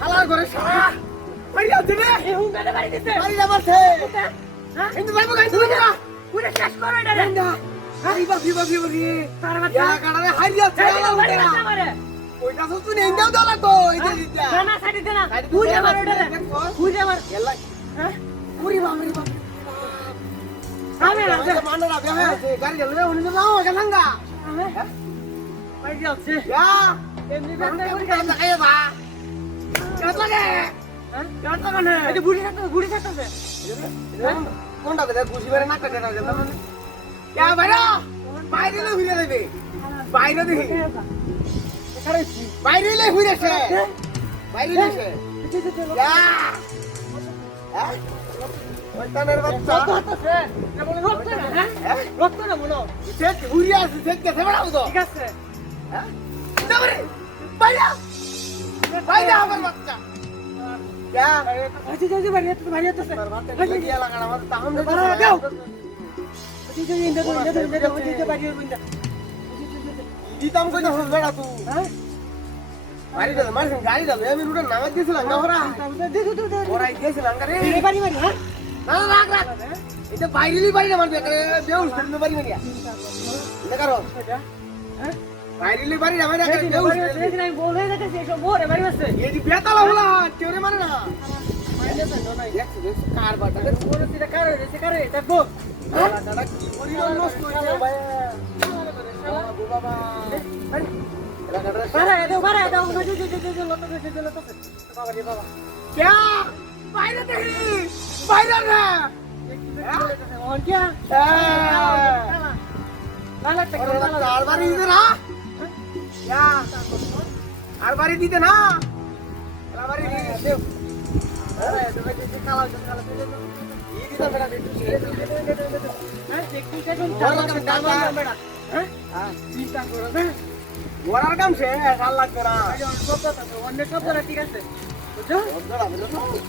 হালার করে সারা মারি আছে রে এই হুঙ্গাতে বাড়ি দিতে মারি যাবারছে হ্যাঁ কিন্তু যাইবো গাইতে না পুরো শেষ করো এটা রে হাই বাকি বাকি বাকি তার বাচ্চা ইয়া কাটারে হারিয়াছে বাড়ি বাচ্চা মারে ওইটা তো তুই নেন্দাও দাও তো এই যে দিদা না না সাইড দে না বুঝে মার এটা রে বুঝে মার এলা হ্যাঁ পুরি বামরি বাম আমি না মানো না বে আছে গাড়ি চলে উনি তো নাও গাঙ্গা হ্যাঁ বাড়ি যাচ্ছে ইয়া এমনি ব্যস্ত করে কাম লাগাই বা কেমন লাগে হ্যাঁ কেমন লাগে এই যে বুড়ি থাকতেছে কোনটা দে খুশি করে না কাটে না জানো ইয়া বাইরে বাইরে লে ঘুরে দেবে বাইরে দেখি বাইরে লে ঘুরেছে বাইরে লেছে ইয়া হ্যাঁ ওইটানের বাচ্চা হচ্ছে না বলে রক্ত না হ্যাঁ রক্ত না বলো সে ঘুরে আছে সে কে সেবড়াও তো ঠিক আছে হ্যাঁ দাবরে বাইরে বাইরে আমার বাচ্চা ইয়া আচ্ছা যাই বাড়ি যাচ্ছে তোর বাচ্চা গিয়া লাগাড়া আমার তাহম দে বাড়া দাও আচ্ছা যাই ইন্দা বাড়ি ইন্দা দিতাম কই না বেড়া তুই হ্যাঁ বাড়ি দাও মারছেন গাড়ি দাও আমি রুটা নামাজ দিয়েছিলাম না ওরা ওরাই গেছিলাম রে বাড়ি বাড়ি হ্যাঁ না না রাখ রাখ এটা বাইরেই বাড়ি না মারবে বেউল ফেলতে পারি না এটা কারো হ্যাঁ বাইরেই বাড়ি না মারবে বেউল আমি বলে যাচ্ছে এসব মোরে বাড়ি আছে এই যে বেতালা হলা তেরে মানে না কার বাটা বলে সেটা কার হইছে কার দেখবো দাদা কি করি নষ্ট হইছে ভাই বাবা বাড়া দাও লতো বাবা রে বাবা क्या বাইরে দেখি বাইরে না और क्या লালা তে আর বাড়ি দিতে না क्या আর বাড়ি দিতে না আর বাড়ি দেও আরে তুমি কি কালা কালা এই দিতে বেটা হ্যাঁ দেখি কেন বেটা হ্যাঁ চিন্তা করো না ওরার কাম সে ভাল লাগবে না অন্য সব ঠিক আছে বুঝছো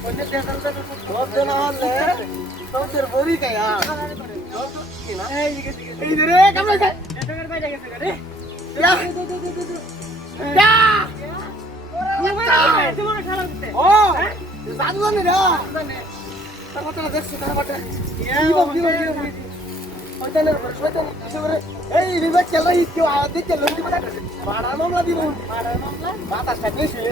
অন্য দেখাল সব না হলে তোদের বড়ি কায়া এই রে কাম লাগে এটার বাইরে গেছে রে क्या क्या তোমার খারাপ দিতে ও জাদু জানি রে তার কথা দেখছি তার কথা কি ওইটানে শয়তান কিশোরে এই রিভার চল রही क्यों आया देख चल रही बड़ा मामला दी मामला बात अच्छा नहीं हुई